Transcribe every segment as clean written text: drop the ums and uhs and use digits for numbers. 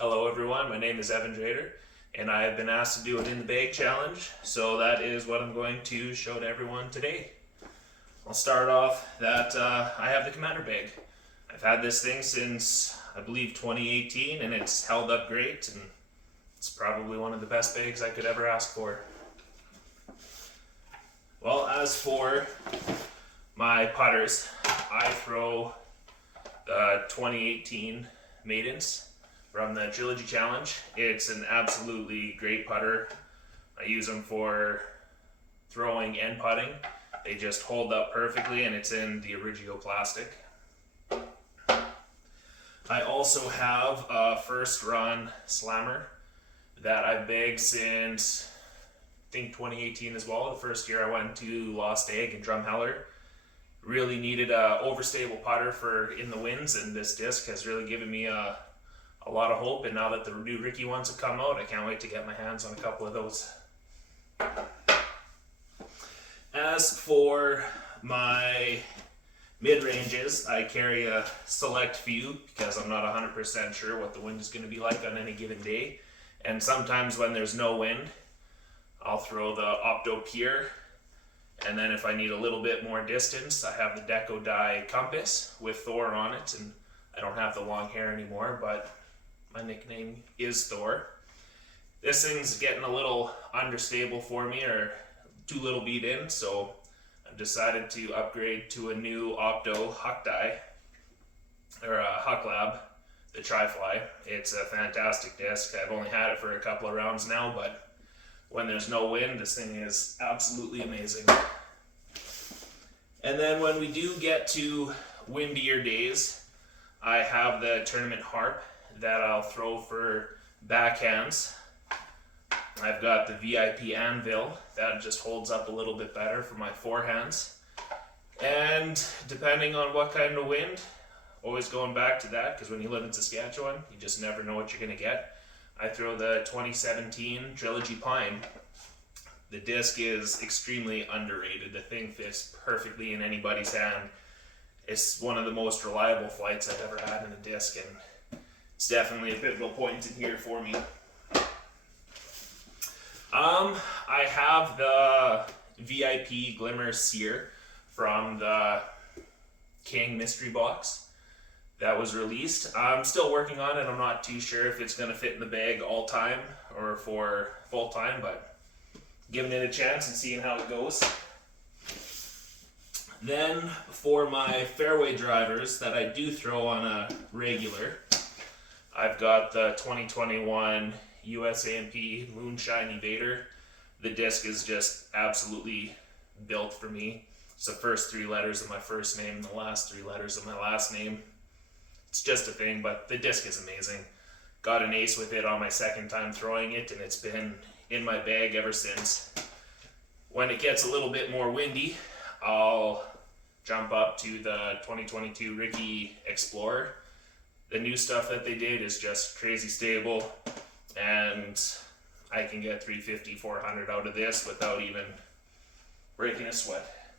Hello everyone, my name is Evan Drader and I have been asked to do an in the bag challenge, so that is what I'm going to show to everyone today. I'll start off that I have the Commander bag. I've had this thing since I believe 2018 and it's held up great, and it's probably one of the best bags I could ever ask for. Well, as for my putters, I throw the 2018 Maidens from the Trilogy Challenge. It's an absolutely great putter. I use them for throwing and putting. They just hold up perfectly, and it's in the Original plastic. I also have a first run slammer that I've bagged since I think 2018 as well. The first year I went to Lost Egg in Drumheller. Really needed a overstable putter for in the winds, and this disc has really given me a lot of hope. And now that the new Ricky ones have come out, I can't wait to get my hands on a couple of those. As for my mid-ranges, I carry a select few because I'm not 100% sure what the wind is going to be like on any given day. And sometimes when there's no wind, I'll throw the Opto Pure. And then if I need a little bit more distance, I have the Deco Dye Compass with Thor on it. And I don't have the long hair anymore, but my nickname is Thor. This thing's getting a little understable for me, or too little beat in, so I've decided to upgrade to a new Opto Huck Dye, or a Huck Lab, the Tri-Fly. It's a fantastic disc. I've only had it for a couple of rounds now, but when there's no wind, this thing is absolutely amazing. And then when we do get to windier days, I have the Tournament Harp that I'll throw for backhands. I've got the VIP Anvil that just holds up a little bit better for my forehands. And depending on what kind of wind, always going back to that, because when you live in Saskatchewan, you just never know what you're going to get. I throw the 2017 Trilogy Pine. The disc is extremely underrated. The thing fits perfectly in anybody's hand. It's one of the most reliable flights I've ever had in a disc, and it's definitely a pivotal point in here for me. I have the VIP Glimmer Sear from the King Mystery Box that was released. I'm still working on it. I'm not too sure if it's going to fit in the bag all time or for full time, but giving it a chance and seeing how it goes. Then for my fairway drivers that I do throw on a regular, I've got the 2021 USAMP Moonshine Evader. The disc is just absolutely built for me. It's the first three letters of my first name and the last three letters of my last name. It's just a thing, but the disc is amazing. Got an ace with it on my second time throwing it, and it's been in my bag ever since. When it gets a little bit more windy, I'll jump up to the 2022 Ricky Explorer. The new stuff that they did is just crazy stable, and I can get 350, 400 out of this without even breaking a sweat.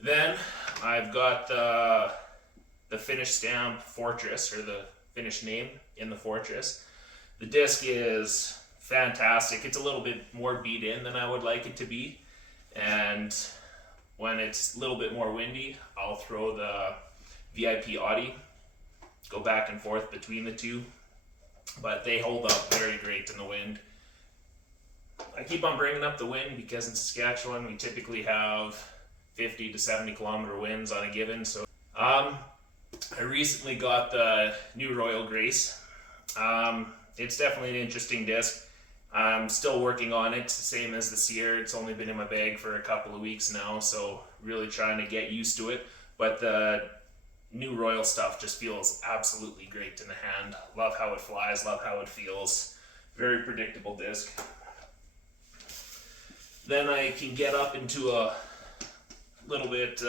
Then I've got the Finnish stamp Fortress, or the Finnish name in the Fortress. The disc is fantastic. It's a little bit more beat in than I would like it to be, and when it's a little bit more windy, I'll throw the VIP Audi. Go back and forth between the two, but they hold up very great in the wind. I keep on bringing up the wind because in Saskatchewan we typically have 50 to 70 kilometer winds on a given. So I recently got the new Royal Grace. It's definitely an interesting disc. I'm still working on it, same as the Sear. It's only been in my bag for a couple of weeks now, so really trying to get used to it. But the new Royal stuff just feels absolutely great in the hand. Love how it flies, love how it feels. Very predictable disc. Then I can get up into a little bit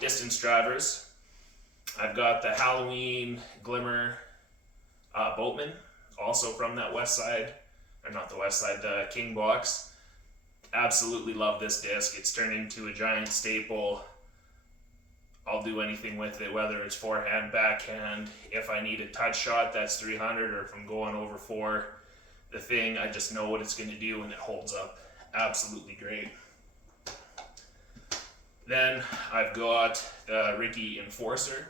distance drivers. I've got the Halloween Glimmer Boatman, also from that Westside, or not the Westside, the King box. Absolutely love this disc. It's turned into a giant staple I'll do anything with it, whether it's forehand, backhand. If I need a touch shot, that's 300, or if I'm going over 4, the thing, I just know what it's going to do, and it holds up absolutely great. Then I've got the Ricky Enforcer.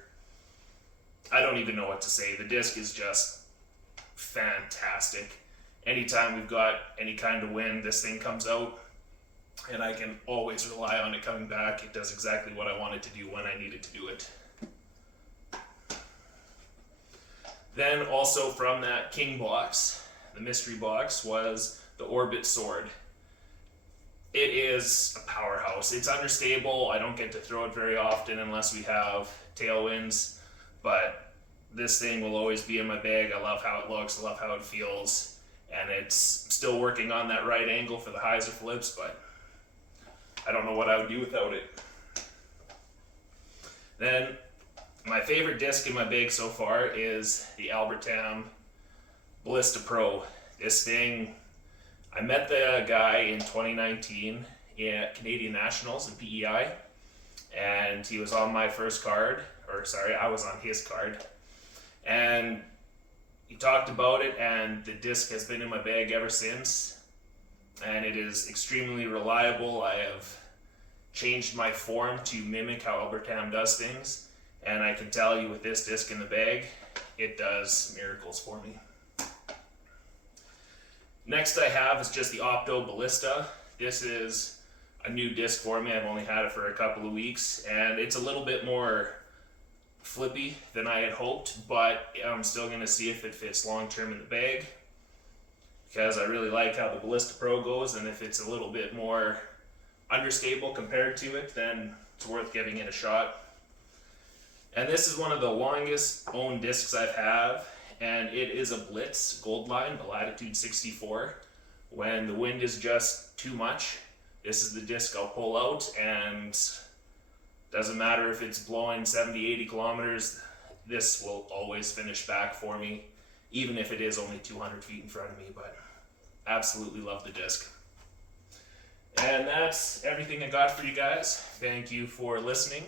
I don't even know what to say. The disc is just fantastic. Anytime we've got any kind of wind, this thing comes out, and I can always rely on it coming back. It does exactly what I want it to do when I need it to do it. Then also from that King box, the mystery box, was the Orbit Sword. It is a powerhouse. It's understable. I don't get to throw it very often unless we have tailwinds, but this thing will always be in my bag. I love how it looks. I love how it feels, and it's still working on that right angle for the hyzer flips, but I don't know what I would do without it. Then my favorite disc in my bag so far is the Albertam Ballista Pro. This thing, I met the guy in 2019 at Canadian Nationals in PEI, and he was on my first card, or sorry, I was on his card, and he talked about it, and the disc has been in my bag ever since, and it is extremely reliable. I have changed my form to mimic how Albertam does things, and I can tell you with this disc in the bag, it does miracles for me. Next I have is just the Opto Ballista. This is a new disc for me. I've only had it for a couple of weeks, and it's a little bit more flippy than I had hoped, but I'm still going to see if it fits long term in the bag, because I really like how the Ballista Pro goes, and if it's a little bit more understable compared to it, then it's worth giving it a shot. And this is one of the longest owned discs I've had, and it is a Blitz Gold Line, the Latitude 64. When the wind is just too much, this is the disc I'll pull out, and doesn't matter if it's blowing 70, 80 kilometers, this will always finish back for me, even if it is only 200 feet in front of me, but absolutely love the disc. And that's everything I got for you guys. Thank you for listening.